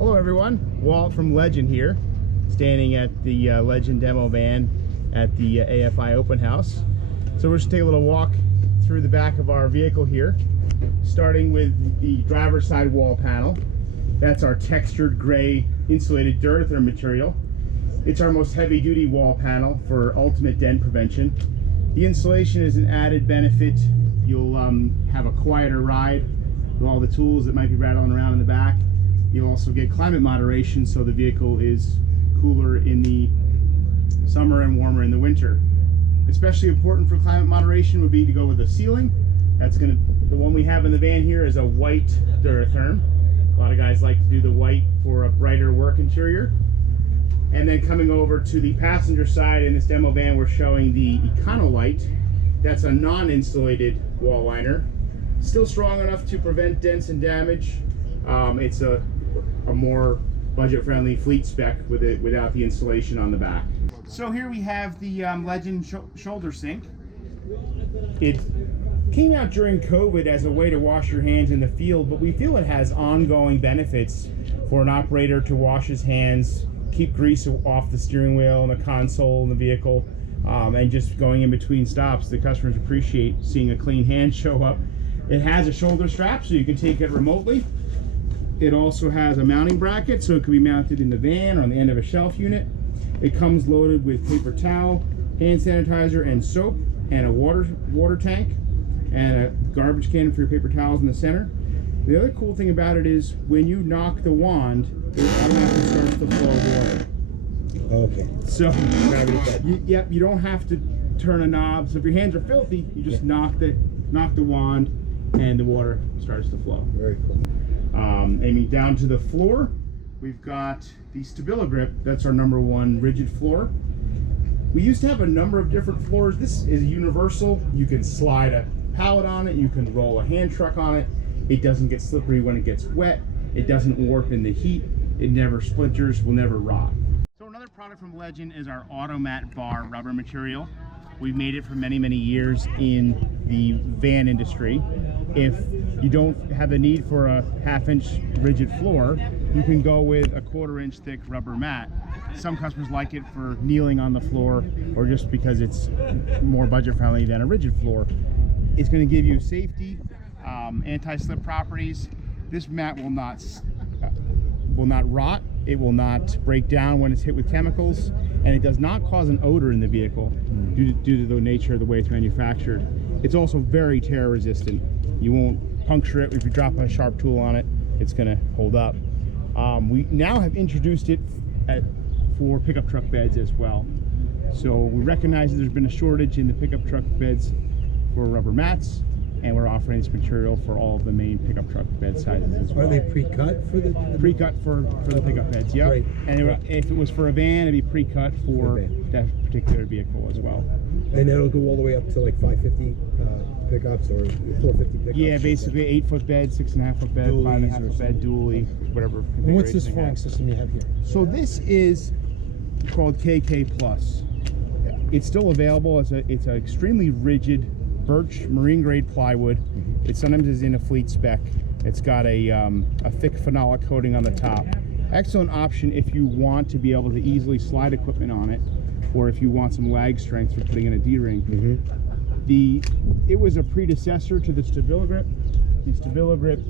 Hello everyone, Walt from Legend here, standing at the Legend demo van at the AFI open house. So we're just taking a little walk through the back of our vehicle here, starting with the driver's side wall panel. That's our textured gray insulated Duratherm material. It's our most heavy duty wall panel for ultimate dent prevention. The insulation is an added benefit. You'll have a quieter ride with all the tools that might be rattling around in the back. You'll also get climate moderation, so the vehicle is cooler in the summer and warmer in the winter. Especially important for climate moderation would be to go with a ceiling. The one we have in the van here is a white Duratherm. A lot of guys like to do the white for a brighter work interior. And then coming over to the passenger side in this demo van, we're showing the Econolite. That's a non-insulated wall liner. Still strong enough to prevent dents and damage. It's a more budget-friendly fleet spec with it without the insulation on the back. So here we have the Legend shoulder sink. It came out during COVID as a way to wash your hands in the field, but we feel it has ongoing benefits for an operator to wash his hands, keep grease off the steering wheel and the console in the vehicle, and just going in between stops. The customers appreciate seeing a clean hand show up. It has a shoulder strap, so you can take it remotely. It also has a mounting bracket, so it can be mounted in the van or on the end of a shelf unit. It comes loaded with paper towel, hand sanitizer, and soap, and a water tank, and a garbage can for your paper towels in the center. The other cool thing about it is when you knock the wand, it automatically starts to flow water. Okay. So you don't have to turn a knob. So if your hands are filthy, you just knock the wand, and the water starts to flow. Very cool. Aiming down to the floor, we've got the Stabilogrip. That's our #1 rigid floor. We used to have a number of different floors. This is universal. You can slide a pallet on it. You can roll a hand truck on it. It doesn't get slippery when it gets wet. It doesn't warp in the heat. It never splinters, will never rot. So another product from Legend is our Automat bar rubber material. We've made it for many, many years in the van industry. If you don't have the need for a 1/2-inch rigid floor, you can go with a 1/4-inch thick rubber mat. Some customers like it for kneeling on the floor, or just because it's more budget friendly than a rigid floor. It's going to give you safety, anti-slip properties. This mat will not rot. It will not break down when it's hit with chemicals, and it does not cause an odor in the vehicle due to the nature of the way it's manufactured. It's also very tear resistant. You won't puncture it. If you drop a sharp tool on it, it's going to hold up. We now have introduced it for pickup truck beds as well. So we recognize that there's been a shortage in the pickup truck beds for rubber mats, and we're offering this material for all of the main pickup truck bed sizes as well. Are they pre-cut for the pre-cut for the pickup beds? Yep. Great. And if it was for a van, it'd be pre-cut for that particular vehicle as well. And it'll go all the way up to like 550 pickups or 450 pickups? Yeah, basically 8-foot bed, 6.5-foot bed, 5.5-foot bed, dually, whatever. And what's this flooring system you have here? So this is called KK Plus. It's still available. It's an extremely rigid birch marine grade plywood. It sometimes is in a fleet spec. It's got a thick phenolic coating on the top. Excellent option if you want to be able to easily slide equipment on it, or if you want some lag strength for putting in a D-ring. It was a predecessor to the Stabilogrip. The Stabilogrip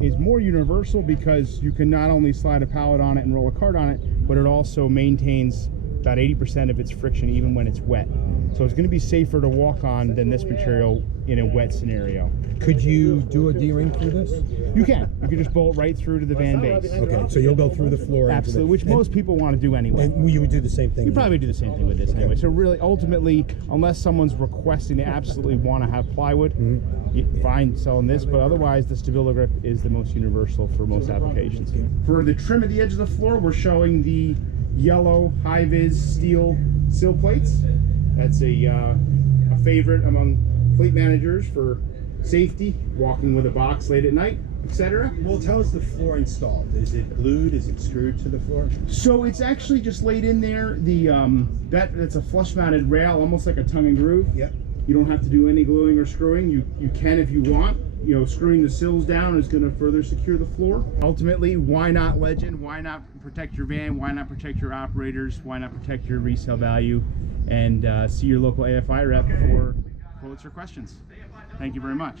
is more universal because you can not only slide a pallet on it and roll a cart on it, but it also maintains about 80% of its friction even when it's wet. So it's going to be safer to walk on than this material in a wet scenario. Could you do a D-ring through this? You can. You can just bolt right through to the van base. Okay, so you'll go through the floor. Absolutely, which most people want to do anyway. And you would do the same thing? You probably do the same thing with this anyway. So really, ultimately, unless someone's requesting to absolutely want to have plywood, fine selling this, but otherwise the Stabilogrip is the most universal for most applications. For the trim at the edge of the floor, we're showing the yellow high-vis steel sill plates. That's a favorite among fleet managers for safety, walking with a box late at night, etc. Well, how is the floor installed? Is it glued? Is it screwed to the floor? So it's actually just laid in there. That's a flush mounted rail, almost like a tongue and groove. Yep. You don't have to do any gluing or screwing. You can if you want. You know, screwing the sills down is going to further secure the floor. Ultimately, why not Legend? Why not protect your van? Why not protect your operators? Why not protect your resale value? And see your local AFI rep for quotes or questions. Thank you very much.